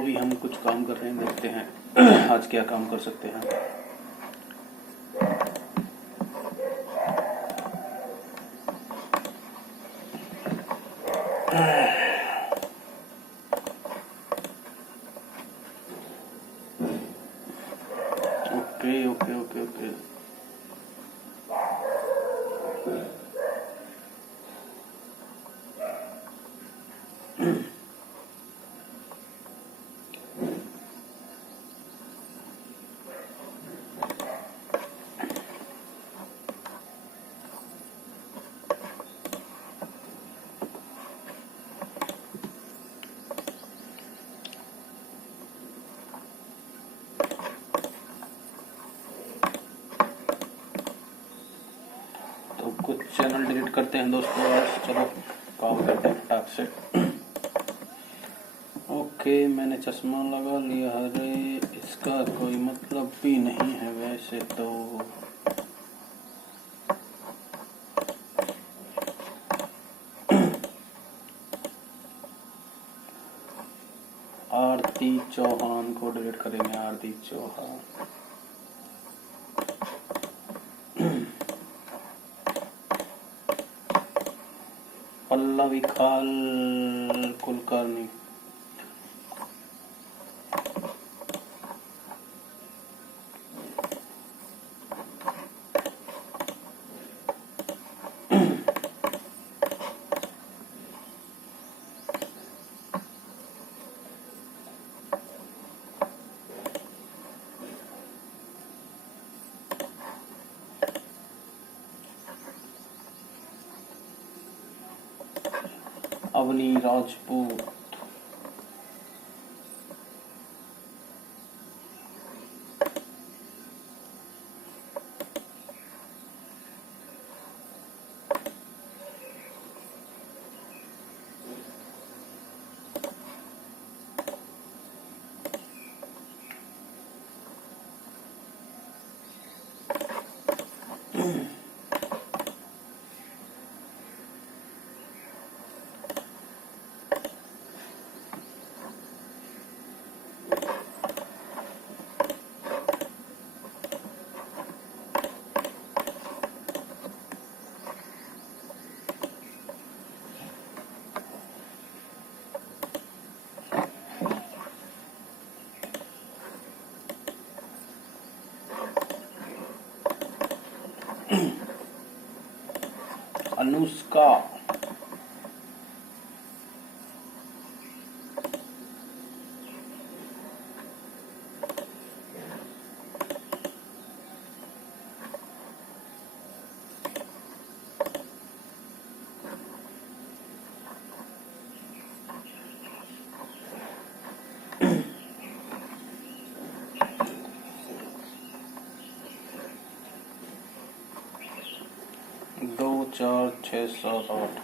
तो भी हम कुछ काम कर रहे हैं, देखते हैं आज क्या काम कर सकते हैं। ओके ओके ओके ओके तो कुछ चैनल डिलीट करते हैं दोस्तों आज। चलो काम करते हैं फटाक से। ओके, मैंने चश्मा लगा लिया है। अरे इसका कोई मतलब भी नहीं है वैसे तो। आरती चौहान को डिलीट करेंगे। आरती चौहान, पल्लवी खाल कुलकर्णी, अवनी राजपूत, अनुष्का, दो चार छः सात आठ।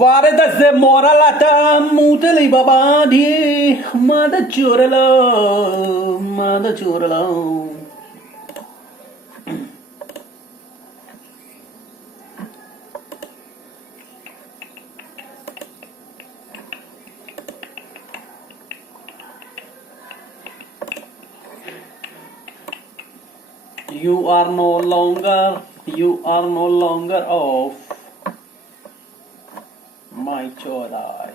Var det se moralata muteli babadi mada churala. You are no longer off my chodai.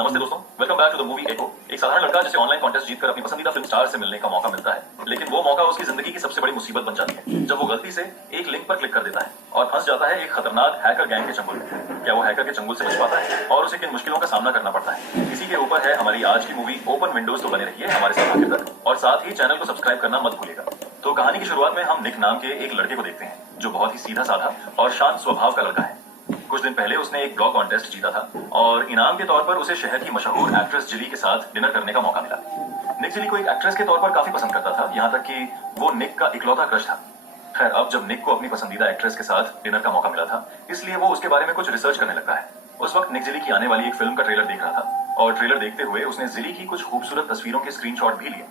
नमस्ते दोस्तों, welcome back to the movie Eko. एक साधारण लड़का जिसे ऑनलाइन कॉन्टेस्ट जीतकर अपनी पसंदीदा फिल्म स्टार से मिलने का मौका मिलता है, लेकिन वो मौका उसकी जिंदगी की सबसे बड़ी मुसीबत बन जाती है जब वो गलती से एक लिंक पर क्लिक कर देता है और फंस जाता है एक खतरनाक हैकर गैंग के चंगुल में। क्या वो हैकर के चंगुल से बच पाता है और उसे किन मुश्किलों का सामना करना पड़ता है, इसी के ऊपर है हमारी आज की मूवी ओपन विंडोज। तो बने रहिए हमारे साथ आखिर तक और साथ ही चैनल को सब्सक्राइब करना मत भूलिएगा। तो कहानी की शुरुआत में हम निक नाम के एक लड़के को देखते हैं जो बहुत ही सीधा साधा और शांत स्वभाव का लड़का है। कुछ दिन पहले उसने एक ब्लॉग कॉन्टेस्ट जीता था और इनाम के तौर पर उसे शहर की मशहूर एक्ट्रेस जिली के साथ डिनर करने का मौका मिला। निक जिली को एक एक्ट्रेस के तौर पर काफी पसंद करता था, यहाँ तक कि वो निक का इकलौता क्रश था। खैर, अब जब निक को अपनी पसंदीदा एक्ट्रेस के साथ डिनर का मौका मिला था, इसलिए वो उसके बारे में कुछ रिसर्च करने लगता है। उस वक्त निक जिली की आने वाली एक फिल्म का ट्रेलर देख रहा था और ट्रेलर देखते हुए उसने जिली की कुछ खूबसूरत तस्वीरों के स्क्रीनशॉट भी लिए।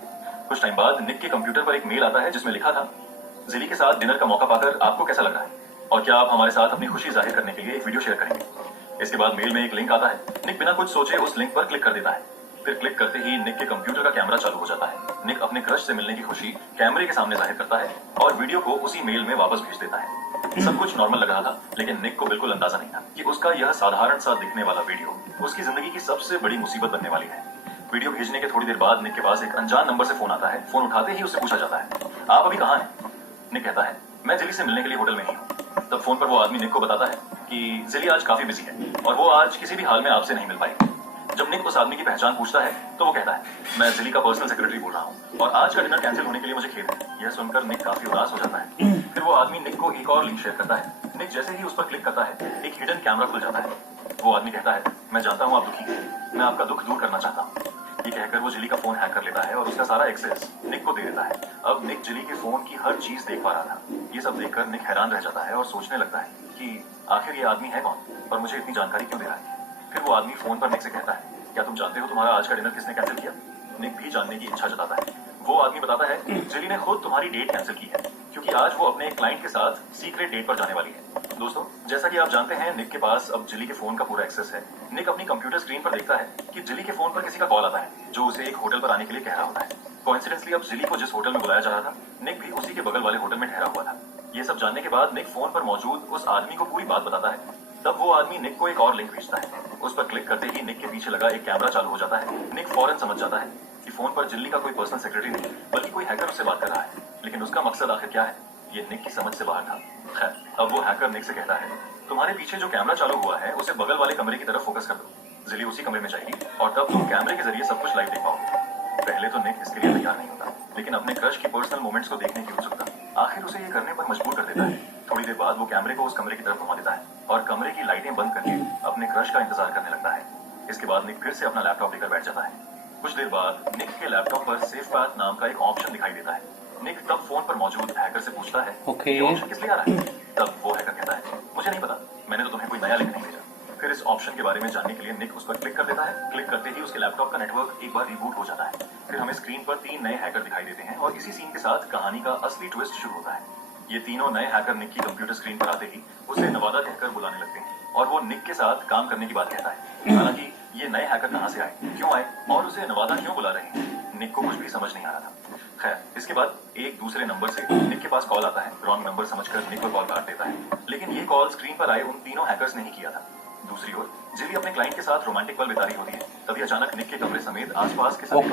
कुछ टाइम बाद निक के कंप्यूटर पर एक मेल आता है जिसमें लिखा था, जिली के साथ डिनर का मौका पाकर आपको कैसा लग रहा है और क्या आप हमारे साथ अपनी खुशी जाहिर करने के लिए एक वीडियो शेयर करेंगे। इसके बाद मेल में एक लिंक आता है। निक बिना कुछ सोचे उस लिंक पर क्लिक कर देता है। फिर क्लिक करते ही निक के कंप्यूटर का कैमरा चालू हो जाता है। निक अपने क्रश से मिलने की खुशी कैमरे के सामने जाहिर करता है और वीडियो को उसी मेल में वापस भेज देता है। सब कुछ नॉर्मल लग रहा था, लेकिन निक को बिल्कुल अंदाजा नहीं था कि उसका यह साधारण सा दिखने वाला वीडियो उसकी जिंदगी की सबसे बड़ी मुसीबत बनने वाली है। वीडियो भेजने के थोड़ी देर बाद निक के पास एक अनजान नंबर से फोन आता है। फोन उठाते ही उससे पूछा जाता है, आप अभी कहाँ हैं? निक कहता है, मैं जिली से मिलने के लिए होटल में ही हूँ। तब फोन पर वो आदमी निक को बताता है कि जिली आज काफी बिजी है और वो आज किसी भी हाल में आपसे नहीं मिल पाएगी। जब निक उस आदमी की पहचान पूछता है तो वो कहता है, मैं जिली का पर्सनल सेक्रेटरी बोल रहा हूँ और आज का डिनर कैंसिल होने के लिए मुझे खेद है। यह सुनकर निक काफी उदास हो जाता है। फिर वो आदमी निक को एक और लिंक शेयर करता है। निक जैसे ही उस पर क्लिक करता है, एक हिडन कैमरा खुल जाता है। वो आदमी कहता है, मैं जानता हूँ आप दुखी हैं, मैं आपका दुख दूर करना चाहता हूँ। ये कहकर वो जिली का फोन हैक कर लेता है और उसका सारा एक्सेस निक को दे देता है। अब निक जिली के फोन की हर चीज देख पा रहा था। ये सब देखकर निक हैरान रह जाता है और सोचने लगता है कि आखिर ये आदमी है कौन और मुझे इतनी जानकारी क्यों दे रहा है। फिर वो आदमी फोन पर निक से कहता है, क्या तुम जानते हो तुम्हारा आज का डिनर किसने कैंसिल किया? निक भी जानने की इच्छा जताता है। वो आदमी बताता है, जिली ने खुद तुम्हारी डेट कैंसिल की है क्योंकि आज वो अपने एक क्लाइंट के साथ सीक्रेट डेट पर जाने वाली है। दोस्तों, जैसा कि आप जानते हैं, निक के पास अब जिली के फोन का पूरा एक्सेस है। निक अपनी कंप्यूटर स्क्रीन पर देखता है कि जिली के फोन पर किसी का कॉल आता है जो उसे एक होटल पर आने के लिए कह रहा होता है। कोइंसिडेंटली अब जिली को जिस होटल में बुलाया जा रहा था, निक भी उसी के बगल वाले होटल में ठहरा हुआ था। ये सब जानने के बाद निक फोन पर मौजूद उस आदमी को पूरी बात बताता है। तब वो आदमी निक को एक और लिंक भेजता है। उस पर क्लिक करते ही निक के पीछे लगा एक कैमरा चालू हो जाता है। निक फौरन समझ जाता है कि फोन पर जिली का कोई पर्सनल सेक्रेटरी नहीं बल्कि कोई हैकर उससे बात कर रहा है। लेकिन उसका मकसद आखिर क्या है, ये निक की समझ से बाहर था। खैर, अब वो हैकर निक से कहता है, तुम्हारे पीछे जो कैमरा चालू हुआ है उसे बगल वाले कमरे की तरफ फोकस कर दो। जिली उसी कमरे में जाएगी और तब तुम कैमरे के जरिए सब कुछ लाइव देख पाओगे। पहले तो निक इसके लिए तैयार नहीं होता, लेकिन अपने क्रश की पर्सनल मोमेंट्स को देखने की उत्सुकता आखिर उसे ये करने पर मजबूर कर देता है। थोड़ी देर बाद वो कैमरे को उस कमरे की तरफ घुमा देता है और कमरे की लाइटें बंद करके अपने क्रश का इंतजार करने लगता है। इसके बाद निक फिर से अपना लैपटॉप लेकर बैठ जाता है। कुछ देर बाद निक के लैपटॉप पर सेफ पाथ नाम का एक ऑप्शन दिखाई देता है। निक तब फोन पर मौजूद हैकर से पूछता है, ये ऑप्शन किस लिए आ रहा है? तब वो हैकर कहता है, मुझे नहीं पता, मैंने तो तुम्हें कोई नया लिंक नहीं भेजा। फिर इस ऑप्शन के बारे में जानने के लिए निक उस पर क्लिक कर देता है। क्लिक करते ही उसके लैपटॉप का नेटवर्क एक बार रिबूट हो जाता है। फिर हमें स्क्रीन पर 3 नए हैकर दिखाई देते हैं और इसी सीन के साथ कहानी का असली ट्विस्ट शुरू होता है। ये तीनों नए हैकर निक की कंप्यूटर स्क्रीन पर आते ही उसे नवादा कहकर बुलाने लगते हैं और वो निक के साथ काम करने की बात कहता है। हालांकि ये नए हैकर कहाँ से आए, क्यों आए और उसे नवादा क्यों बुला रहे हैं, निक को कुछ भी समझ नहीं आ रहा था। खैर, इसके बाद एक दूसरे नंबर से निक के पास कॉल आता है। रॉन्ग नंबर समझकर निक को कॉल काट देता है, लेकिन ये कॉल स्क्रीन पर आए उन तीनों हैकर्स ने ही किया था। दूसरी ओर जिली अपने क्लाइंट के साथ रोमांटिक पल बिता रही होती है। तभी अचानक निक के कमरे समेत आसपास के सभी